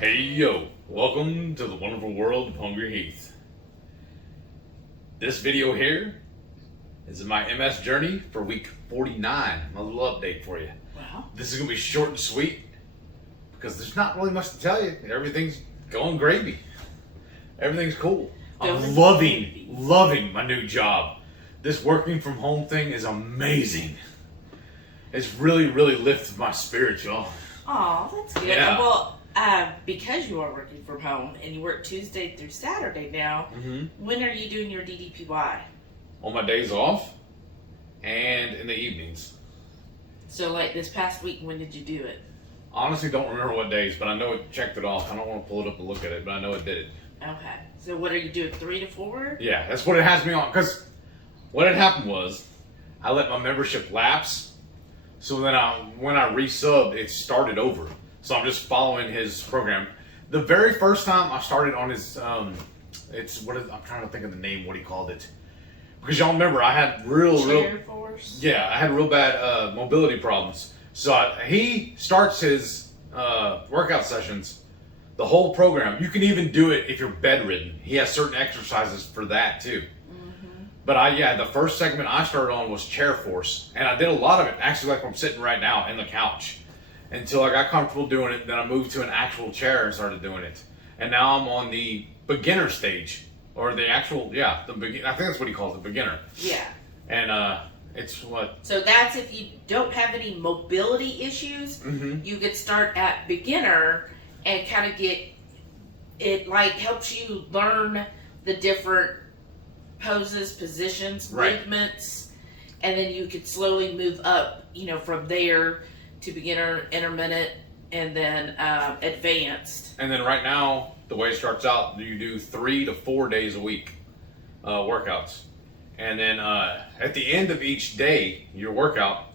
Hey yo, welcome to the wonderful world of Hungry Heath. This video here is my MS journey for week 49, my little update for you. Wow. This is going to be short and sweet because there's not really much to tell you. Everything's going gravy. Everything's cool. I'm loving my new job. This working from home thing is amazing. It's really lifted my spirits, y'all. Oh, that's good. Yeah. Well, because you are working from home and you work Tuesday through Saturday now, when are you doing your DDPY? On my days off and in the evenings. So, like this past week, when did you do it? Honestly, don't remember what days, but I know it checked it off. I don't want to pull it up and look at it, but I know it did it. Okay. So, what are you doing, 3 to 4? Yeah, that's what it has me on. Because what had happened was I let my membership lapse. So then when I resubbed, it started over. So I'm just following his program. The very first time I started on his, I'm trying to think of the name, what he called it. Because y'all remember, I had I had real bad mobility problems. So he starts his workout sessions, the whole program. You can even do it if you're bedridden. He has certain exercises for that too. But the first segment I started on was chair force. And I did a lot of it, actually like I'm sitting right now in the couch. Until I got comfortable doing it, then I moved to an actual chair and started doing it. And now I'm on the beginner stage. Or the actual, I think that's what he calls it, beginner. Yeah. And it's what? So that's if you don't have any mobility issues, you could start at beginner and kind of helps you learn the different poses, positions, movements, and then you could slowly move up, from there to beginner, intermittent, and then advanced. And then right now, the way it starts out, you do 3 to 4 days a week workouts. And then at the end of each day, your workout,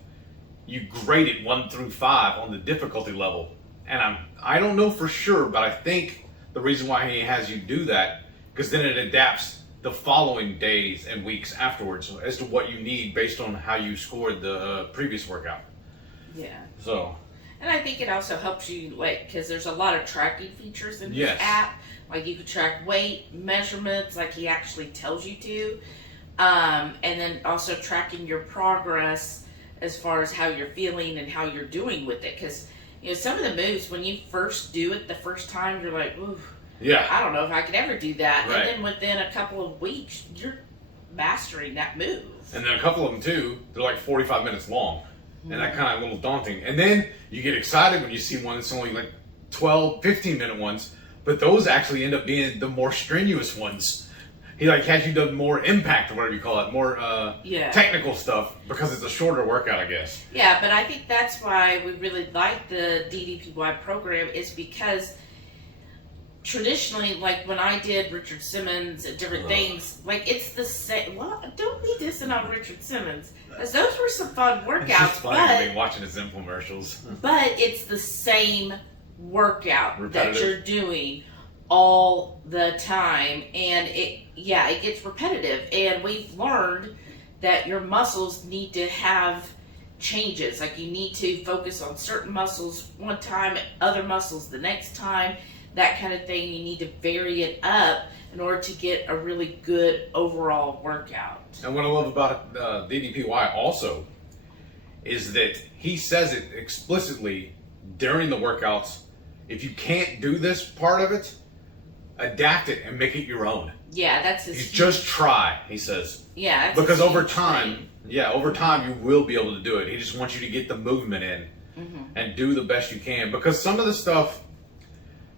you grade it 1 through 5 on the difficulty level. And I don't know for sure, but I think the reason why he has you do that, because then it adapts the following days and weeks afterwards as to what you need based on how you scored the previous workout. Yeah. So. And I think it also helps you, because there's a lot of tracking features in this app. Like you can track weight, measurements, like he actually tells you to. And then also tracking your progress as far as how you're feeling and how you're doing with it. Because, some of the moves, when you first do it the first time, you're like, ooh, I don't know if I could ever do that. Right. And then within a couple of weeks, you're mastering that move. And then a couple of them, too, they're like 45 minutes long. And that kind of a little daunting. And then you get excited when you see one that's only like 12, 15-minute ones. But those actually end up being the more strenuous ones. He has you do more impact or whatever you call it, more technical stuff because it's a shorter workout, I guess. Yeah, but I think that's why we really like the DDPY program is because traditionally, like when I did Richard Simmons and different things, it's the same. Well, don't be dissing on Richard Simmons, because those were some fun workouts. It's just funny watching his infomercials. But it's the same workout that you're doing all the time, and it gets repetitive. And we've learned that your muscles need to have changes. Like you need to focus on certain muscles one time, other muscles the next time. That kind of thing. You need to vary it up in order to get a really good overall workout. And what I love about DDPY also is that he says it explicitly during the workouts. If you can't do this part of it, adapt it and make it your own. Yeah, that's his. Just try, he says. Yeah, that's because over time, you will be able to do it. He just wants you to get the movement in and do the best you can. Because some of the stuff,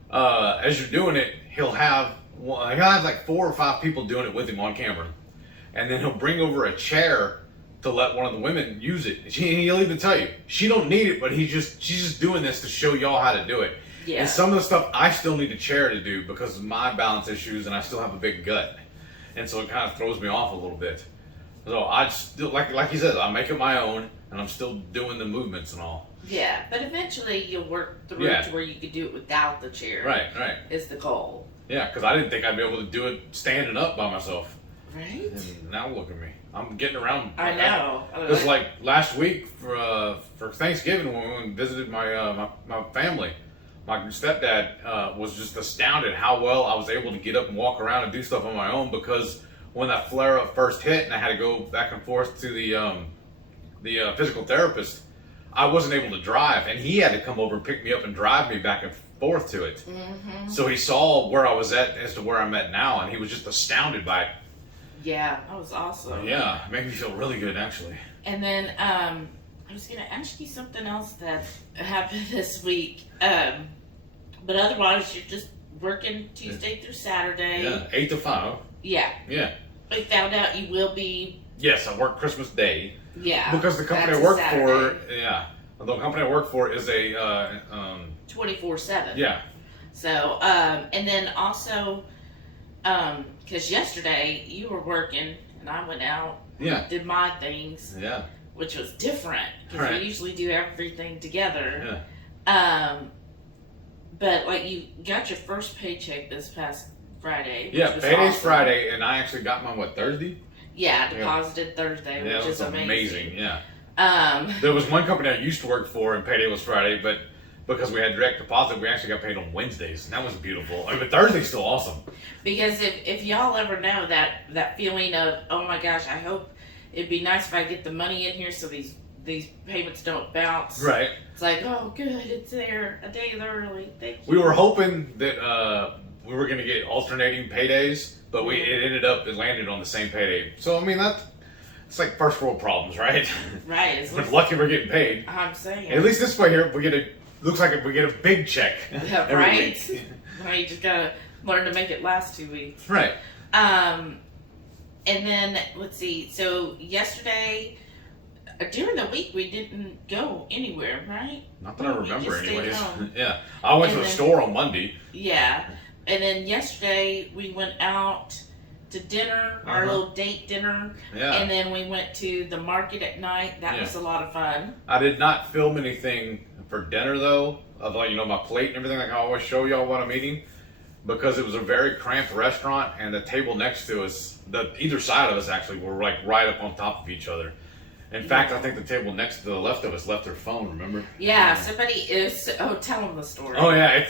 as you're doing it, he'll have like 4 or 5 people doing it with him on camera, and then he'll bring over a chair to let one of the women use it. He'll even tell you she don't need it, but she's just doing this to show y'all how to do it. Yeah. And some of the stuff I still need a chair to do because of my balance issues, and I still have a big gut, and so it kind of throws me off a little bit. So I still like he says, I make it my own, and I'm still doing the movements and all. Yeah, but eventually you'll work through to where you could do it without the chair. Right. Is the goal. Yeah, because I didn't think I'd be able to do it standing up by myself. Right? And now look at me. I'm getting around. I know. It was like last week for Thanksgiving when we visited my family. my stepdad was just astounded how well I was able to get up and walk around and do stuff on my own, because when that flare-up first hit and I had to go back and forth to the physical therapist, I wasn't able to drive, and he had to come over and pick me up and drive me back and forth to it. Mm-hmm. So he saw where I was at as to where I'm at now, and he was just astounded by it. Yeah, that was awesome. Yeah, it made me feel really good, actually. And then I was going to ask you something else that happened this week. But otherwise, you're just working Tuesday through Saturday. Yeah, 8 to 5. Yeah. Yeah. I found out you will be. Yes, I work Christmas Day. Yeah. Because the company I work for, the company I work for is a 24/7. Yeah. So, and then also, because yesterday you were working and I went out. Yeah. Did my things. Yeah. Which was different because Right. we usually do everything together. Yeah. But like you got your first paycheck this past Friday. Yeah, was payday's awesome. Friday, and I actually got mine, Thursday? Yeah, deposited Thursday, Yeah, which it is was amazing. Yeah. There was one company I used to work for, and payday was Friday, but because we had direct deposit, we actually got paid on Wednesdays, and that was beautiful. I mean, but Thursday's still awesome. Because if y'all ever know that feeling of, oh my gosh, I hope it'd be nice if I get the money in here so these payments don't bounce. Right. It's like, oh good, it's there a day early. Thank you. We were hoping that we were going to get alternating paydays, but it landed on the same payday. So I mean it's like first world problems, right? Right. We're lucky we're getting paid. I'm saying. At least this way here, looks like we get a big check. Yeah, every right. week. Well, you just gotta learn to make it last 2 weeks. Right. And then let's see. So yesterday, during the week, we didn't go anywhere, right? Not that I remember, just stayed anyways. home. Yeah, I went to the store on Monday. Yeah, and then yesterday we went out to dinner, our little date dinner. Yeah. And then we went to the market at night. That was a lot of fun. I did not film anything for dinner though, of like my plate and everything. Like I always show y'all what I'm eating, because it was a very cramped restaurant, and the table next to us, either side of us actually, were like right up on top of each other. In fact, I think the table next to the left of us left their phone. Remember? Yeah. Somebody is. Oh, tell them the story. Oh yeah.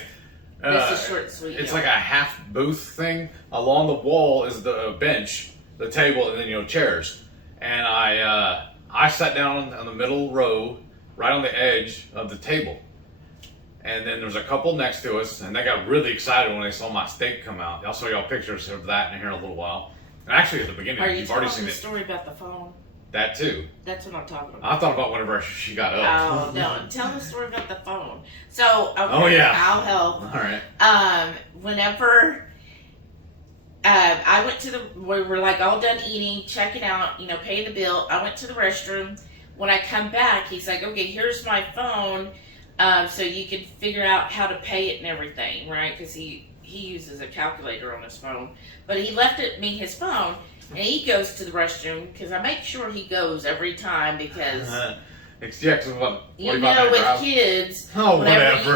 This is short and sweet. It's like a half booth thing. Along the wall is the bench, the table, and then chairs. And I sat down on the middle row, right on the edge of the table. And then there's a couple next to us, and they got really excited when they saw my steak come out. I'll show y'all pictures of that in here in a little while. And actually, at the beginning, you've already seen the it. story about the phone? That too. That's what I'm talking about. I thought about whenever she got up. Oh no! Tell the story about the phone. So okay, Oh, yeah. I'll help. All right. Whenever I went to we were like all done eating, checking out, paying the bill. I went to the restroom. When I come back, he's like, "Okay, here's my phone, so you can figure out how to pay it and everything, right?" Because he uses a calculator on his phone, but he left me his phone. And he goes to the restroom, because I make sure he goes every time, because with kids, whenever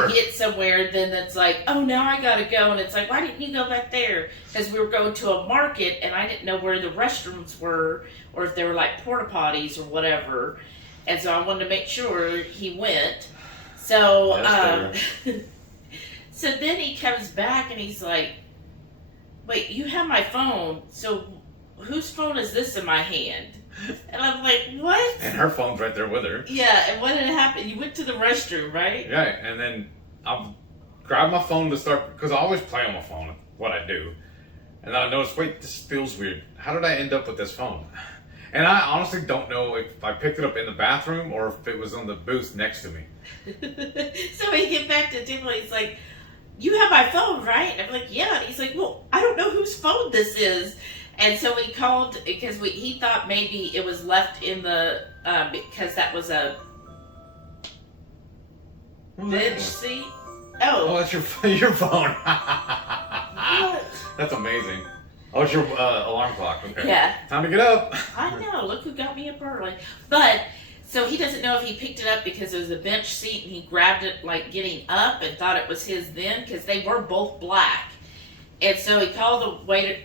you get somewhere, then it's like, oh, now I gotta go, and it's like, why didn't you go back there? Because we were going to a market, and I didn't know where the restrooms were, or if they were like porta potties or whatever, and so I wanted to make sure he went. So, so then he comes back, and he's like, wait, you have my phone, so whose phone is this in my hand? And I'm like, what? And her phone's right there with her. Yeah, and what had happened? You went to the restroom, right? Yeah, and then I grabbed my phone to start, because I always play on my phone, what I do. And then I noticed, wait, this feels weird. How did I end up with this phone? And I honestly don't know if I picked it up in the bathroom or if it was on the booth next to me. So we get back to the table, he's like, you have my phone, right? I'm like, yeah. And he's like, well, I don't know whose phone this is. And so we called, because he thought maybe it was left in the, because that was a bench seat. Oh, that's your phone. What? That's amazing. Oh, it's your alarm clock. Okay. Yeah. Time to get up. I know. Look who got me up early. But, so he doesn't know if he picked it up because it was a bench seat and he grabbed it like getting up and thought it was his then, because they were both black. And so he called the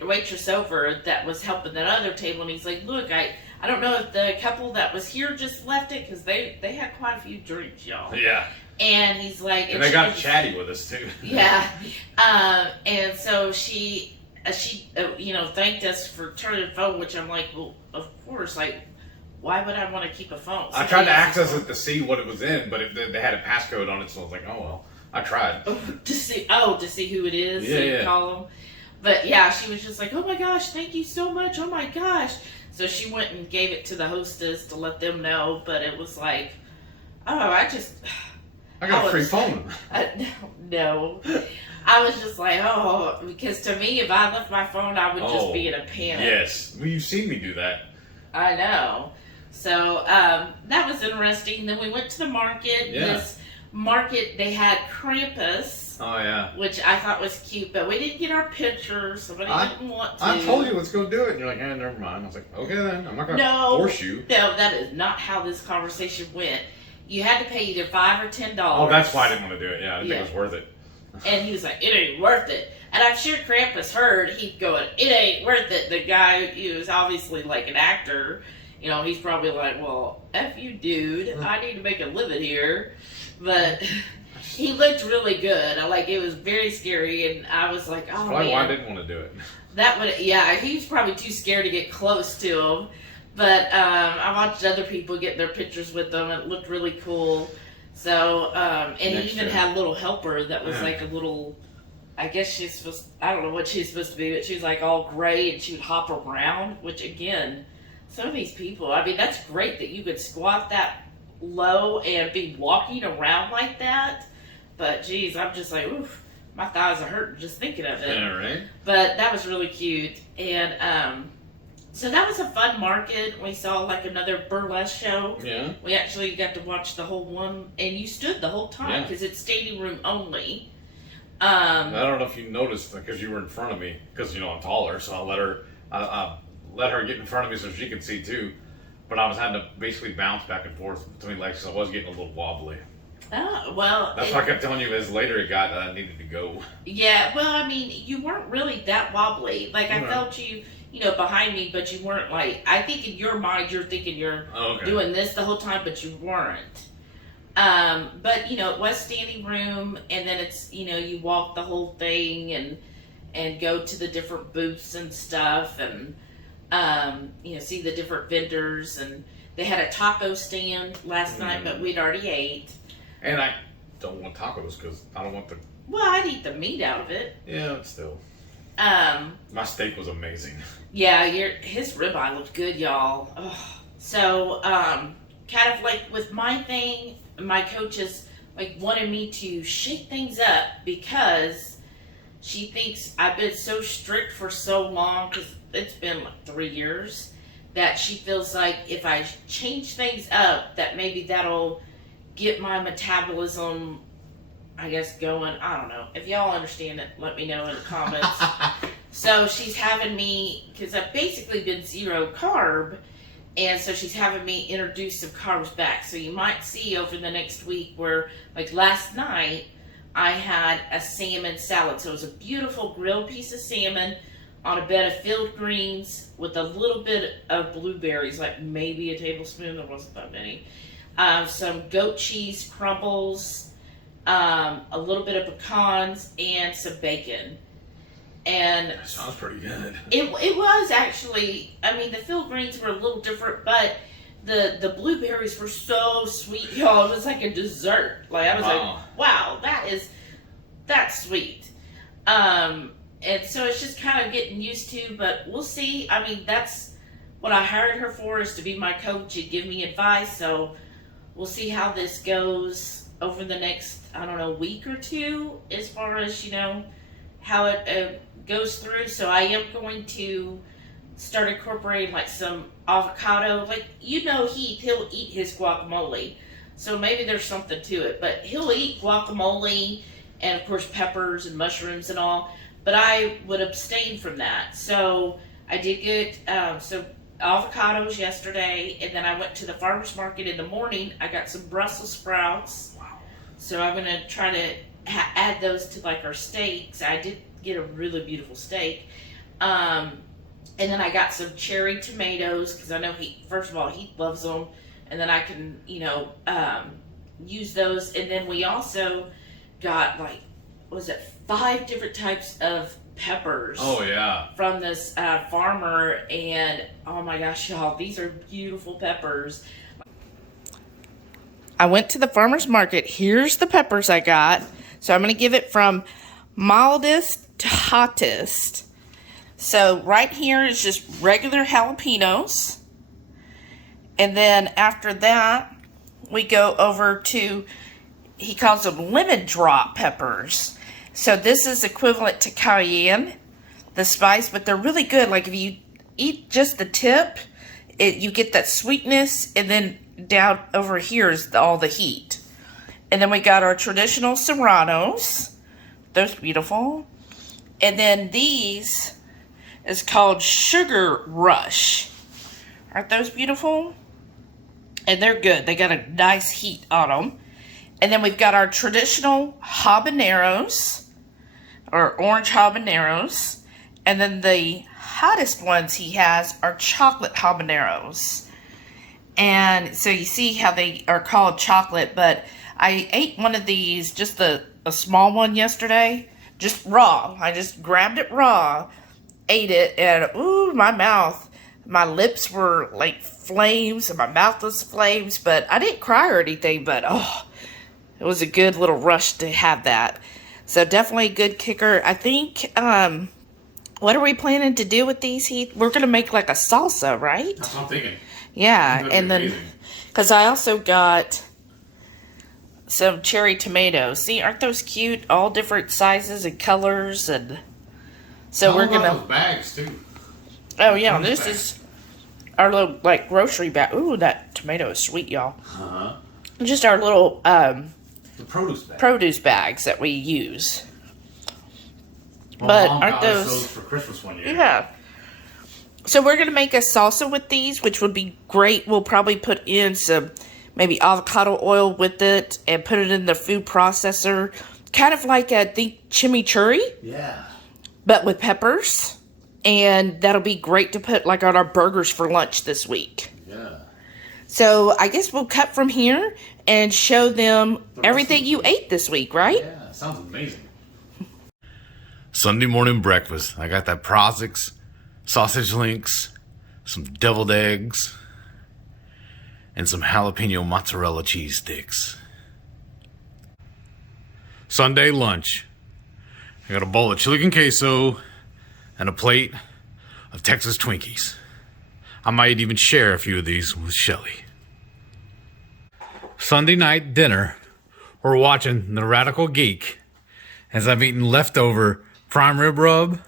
waitress over that was helping that other table, and he's like, look, I don't know if the couple that was here just left it, because they had quite a few drinks, y'all. Yeah. And he's like, and they got chatty with us too. Yeah. And so she thanked us for turning the phone, which I'm like, well, of course, like, why would I want to keep a phone? So I tried to access it to see what it was in, but they had a passcode on it, so I was like, oh well, I tried. to see who it is. Yeah, so yeah. Call them. But yeah, she was just like, oh my gosh, thank you so much. Oh my gosh. So she went and gave it to the hostess to let them know, but it was like, oh, I got a free phone. No. I was just like, oh, because to me, if I left my phone, I would just be in a panic. Yes. Well, you've seen me do that. I know. So that was interesting. Then we went to the market. Yeah. This market, they had Krampus. Oh, yeah. Which I thought was cute, but we didn't get our picture. Somebody didn't want to. I told you, let's go do it. And you're like, never mind. I was like, okay then. I'm not going to force you. No, that is not how this conversation went. You had to pay either $5 or $10. Oh, that's why I didn't want to do it. Yeah, I didn't think it was worth it. And he was like, it ain't worth it. And I'm sure Krampus heard, he'd go, it ain't worth it. The guy, he was obviously like an actor. You know, he's probably like, well, F you, dude. I need to make a living here. But he looked really good. It was very scary. And I was like, oh, probably man. why I didn't want to do it. He was probably too scared to get close to him. But I watched other people get their pictures with them. It looked really cool. So, and he even had a little helper that was like a little, I guess I don't know what she's supposed to be, but she was like all gray and she would hop around, which again, some of these people, I mean, that's great that you could squat that low and be walking around like that. But geez, I'm just like, oof, my thighs are hurting just thinking of it. Yeah, right? But that was really cute. And, so that was a fun market. We saw like another burlesque show. Yeah. We actually got to watch the whole one, and you stood the whole time because it's standing room only. I don't know if you noticed because you were in front of me because I'm taller, so I let her get in front of me so she could see too. But I was having to basically bounce back and forth between legs, so I was getting a little wobbly. Oh, well. That's why I kept telling you as later it got that I needed to go. Yeah, well, I mean, you weren't really that wobbly. Like I felt you. Behind me, but you weren't like, I think in your mind you're thinking you're doing this the whole time, but you weren't. But it was standing room, and then it's, you walk the whole thing and go to the different booths and stuff, and, see the different vendors, and they had a taco stand last night, but we'd already ate. And I don't want tacos because I don't want the... Well, I'd eat the meat out of it. Yeah, but still. My steak was amazing. Yeah, his ribeye looked good, y'all. Ugh. So, kind of like with my thing, my coach is like wanted me to shake things up because she thinks I've been so strict for so long, because it's been like 3 years, that she feels like if I change things up, that maybe that'll get my metabolism, I guess, going. I don't know. If y'all understand it, let me know in the comments. So she's having me, because I've basically been zero carb, and so she's having me introduce some carbs back. So you might see over the next week where, like last night, I had a salmon salad. So it was a beautiful grilled piece of salmon on a bed of field greens with a little bit of blueberries, like maybe a tablespoon. There wasn't that many. Some goat cheese crumbles, a little bit of pecans, and some bacon. And that sounds pretty good. It was actually, I mean, the field greens were a little different, but the blueberries were so sweet, y'all. It was like a dessert. Like, I was like, wow, that's sweet. And so it's just kind of getting used to, but we'll see. I mean, that's what I hired her for, is to be my coach and give me advice. So we'll see how this goes over the next, I don't know, week or two, as far as, how it goes through. So I am going to start incorporating like some avocado. Like, he'll eat his guacamole. So maybe there's something to it. But he'll eat guacamole and, of course, peppers and mushrooms and all. But I would abstain from that. So I did get some avocados yesterday. And then I went to the farmer's market in the morning. I got some Brussels sprouts. Wow. So I'm going to try to add those to like our steaks. I did get a really beautiful steak. And then I got some cherry tomatoes, because I know he loves them. And then I can, use those. And then we also got like, was it 5 different types of peppers? Oh yeah. From this farmer, and oh my gosh, y'all, these are beautiful peppers. I went to the farmer's market. Here's the peppers I got. So I'm going to give it from mildest to hottest. So right here is just regular jalapenos. And then after that, we go over to, he calls them lemon drop peppers. So this is equivalent to cayenne, the spice, but they're really good. Like if you eat just the tip, you get that sweetness, and then down over here is all the heat. And then we got our traditional serranos. Those beautiful. And then these is called Sugar Rush. Aren't those beautiful? And they're good. They got a nice heat on them. And then we've got our traditional habaneros, or orange habaneros. And then the hottest ones he has are chocolate habaneros. And so you see how they are called chocolate, but I ate one of these, just a small one yesterday, just raw. I just grabbed it raw, ate it, and ooh, my lips were like flames, and my mouth was flames, but I didn't cry or anything, but oh, it was a good little rush to have that. So definitely a good kicker. I think, what are we planning to do with these, Heath? We're going to make like a salsa, right? That's what I'm thinking. Yeah, and then, because I also got some cherry tomatoes. See, aren't those cute? All different sizes and colors, and so we're going to... those bags, too. Oh, yeah, this is our little, like, grocery bag. Ooh, that tomato is sweet, y'all. Uh-huh. Just our little, the produce bags that we use. Well, but Mom aren't got us those for Christmas one year? Yeah. So we're going to make a salsa with these, which would be great. We'll probably put in some maybe avocado oil with it and put it in the food processor. Kind of like, I think, chimichurri. Yeah. But with peppers. And that'll be great to put like on our burgers for lunch this week. Yeah. So I guess we'll cut from here and show them everything you ate this week, right? Yeah, sounds amazing. Sunday morning breakfast. I got that Prasek's sausage links, some deviled eggs, and some jalapeno mozzarella cheese sticks. Sunday lunch. I got a bowl of chili con queso and a plate of Texas Twinkies. I might even share a few of these with Shelly. Sunday night dinner, we're watching The Radical Geek as I'm eating leftover prime rib rub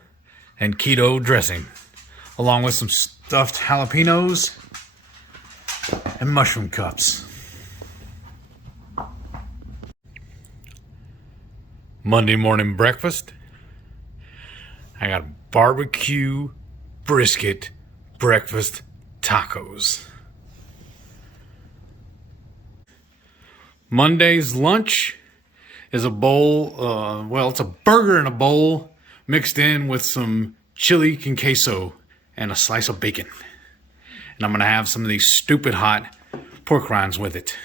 and keto dressing, along with some stuffed jalapenos and mushroom cups. Monday morning breakfast. I got barbecue brisket breakfast tacos. Monday's lunch is a bowl, it's a burger in a bowl mixed in with some chili con queso and a slice of bacon. And I'm going to have some of these stupid hot pork rinds with it.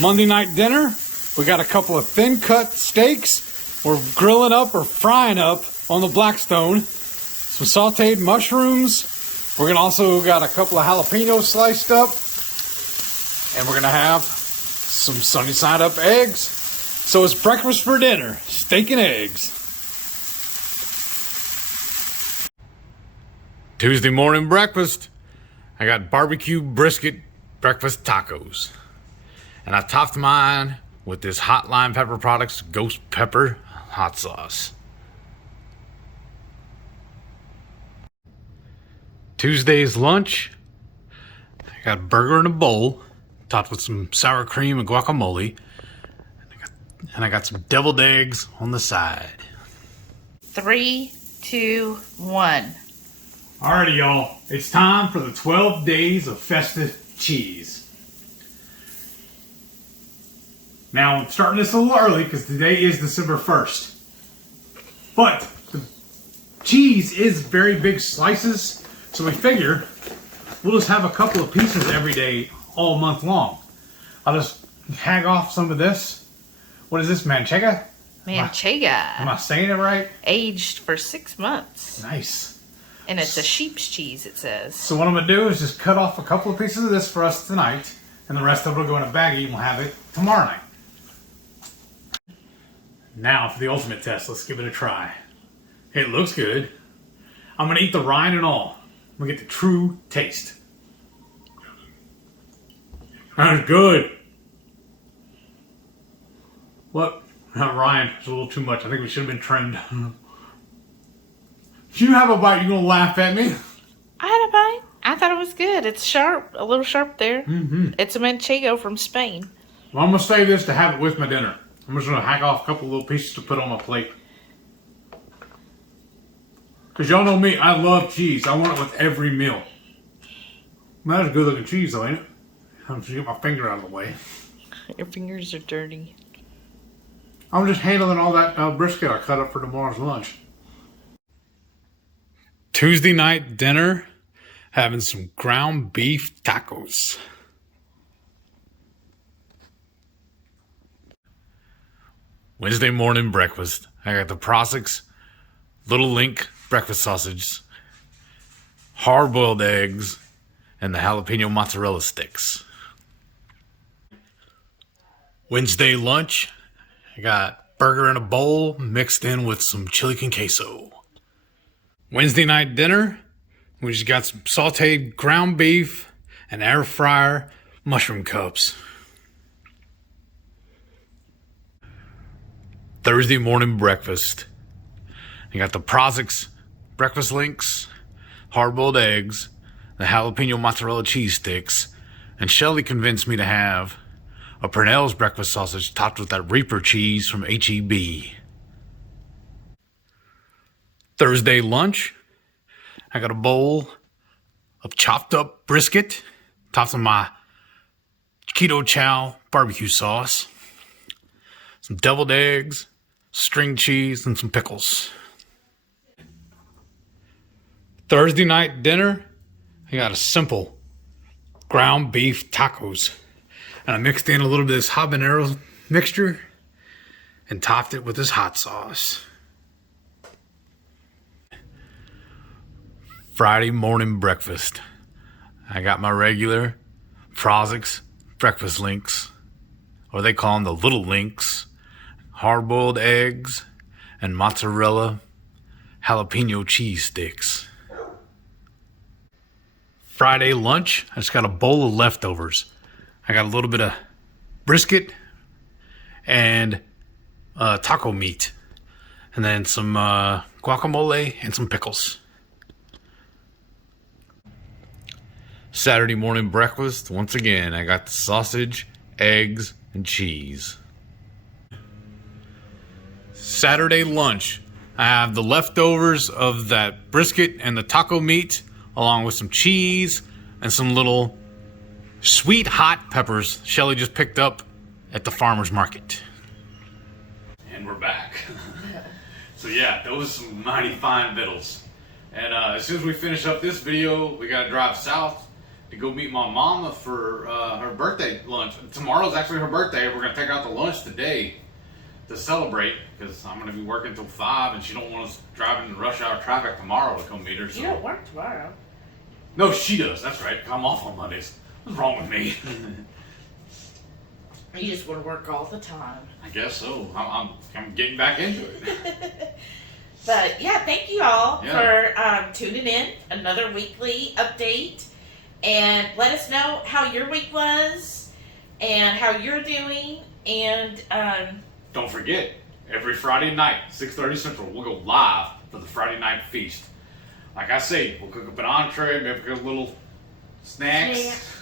Monday night dinner, we got a couple of thin cut steaks we're grilling up or frying up on the Blackstone. Some sautéed mushrooms. We're going to also got a couple of jalapenos sliced up. And we're going to have some sunny side up eggs. So it's breakfast for dinner. Steak and eggs. Tuesday morning breakfast. I got barbecue brisket breakfast tacos. And I topped mine with this Hot Lime Pepper Products Ghost Pepper hot sauce. Tuesday's lunch. I got a burger in a bowl, topped with some sour cream and guacamole. And I got some deviled eggs on the side. 3, 2, 1. Alrighty, y'all. It's time for the 12 days of festive cheese. Now, I'm starting this a little early because today is December 1st. But the cheese is very big slices, so we figure we'll just have a couple of pieces every day all month long. I'll just hang off some of this. What is this, manchega? Manchega. Am I saying it right? Aged for 6 months. Nice. And it's a sheep's cheese, it says. So what I'm going to do is just cut off a couple of pieces of this for us tonight, and the rest of it will go in a baggie, and we'll have it tomorrow night. Now for the ultimate test. Let's give it a try. It looks good. I'm going to eat the rind and all. I'm going to get the true taste. That's good. What? That rind is a little too much. I think we should have been trimmed. If you have a bite, you're going to laugh at me. I had a bite. I thought it was good. It's sharp, a little sharp there. Mm-hmm. It's a manchego from Spain. Well, I'm going to save this to have it with my dinner. I'm just going to hack off a couple little pieces to put on my plate. Because y'all know me, I love cheese. I want it with every meal. Well, that's good looking cheese though, ain't it? I'm just get my finger out of the way. Your fingers are dirty. I'm just handling all that brisket I cut up for tomorrow's lunch. Tuesday night dinner, having some ground beef tacos. Wednesday morning breakfast. I got the Prasek's Lil Links breakfast sausage, hard-boiled eggs, and the jalapeno mozzarella sticks. Wednesday lunch, I got burger in a bowl mixed in with some chili con queso. Wednesday night dinner, we just got some sautéed ground beef and air fryer mushroom cups. Thursday morning breakfast, I got the Prasek's breakfast links, hard-boiled eggs, the jalapeno mozzarella cheese sticks, and Shelly convinced me to have a Purnell's breakfast sausage topped with that Reaper cheese from H-E-B. Thursday lunch, I got a bowl of chopped up brisket topped with my keto chow barbecue sauce, some deviled eggs, string cheese, and some pickles. Thursday night dinner, I got a simple ground beef tacos. And I mixed in a little bit of this habanero mixture and topped it with this hot sauce. Friday morning breakfast, I got my regular Prasek's breakfast links, or they call them the Lil Links, hard-boiled eggs, and mozzarella jalapeno cheese sticks. Friday lunch, I just got a bowl of leftovers. I got a little bit of brisket and taco meat, and then some guacamole and some pickles. Saturday morning breakfast, once again, I got the sausage, eggs, and cheese. Saturday lunch, I have the leftovers of that brisket and the taco meat, along with some cheese and some little sweet hot peppers Shelly just picked up at the farmer's market. And we're back. So yeah, those are some mighty fine victuals. And as soon as we finish up this video, we gotta drive south to go meet my mama for her birthday lunch. Tomorrow's actually her birthday. We're gonna take her out to lunch today to celebrate, because I'm gonna be working till 5 and she don't want us driving in rush hour traffic tomorrow to come meet her. So. You don't work tomorrow. No, she does. That's right. I'm off on Mondays. What's wrong with me? You just want to work all the time. I guess so. I'm getting back into it. But yeah, thank you all for tuning in. Another weekly update. And let us know how your week was and how you're doing. And don't forget, every Friday night, 6:30 Central, we'll go live for the Friday night feast. Like I say, we'll cook up an entree, maybe cook a little snacks.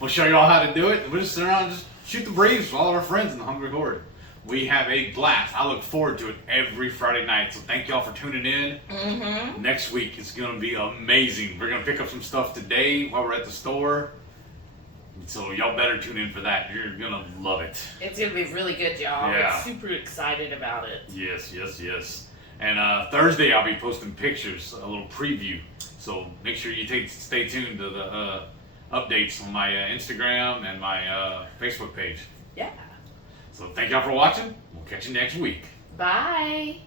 We'll show you all how to do it. We'll just sit around and just shoot the breeze with all of our friends in the Hungry Horde. We have a blast. I look forward to it every Friday night. So thank y'all for tuning in. Mm-hmm. Next week is going to be amazing. We're going to pick up some stuff today while we're at the store. So y'all better tune in for that. You're going to love it. It's going to be really good, y'all. Yeah. I'm super excited about it. Yes. And Thursday I'll be posting pictures, a little preview. So make sure you stay tuned to the updates on my Instagram and my Facebook page. Yeah. So thank y'all for watching. We'll catch you next week. Bye.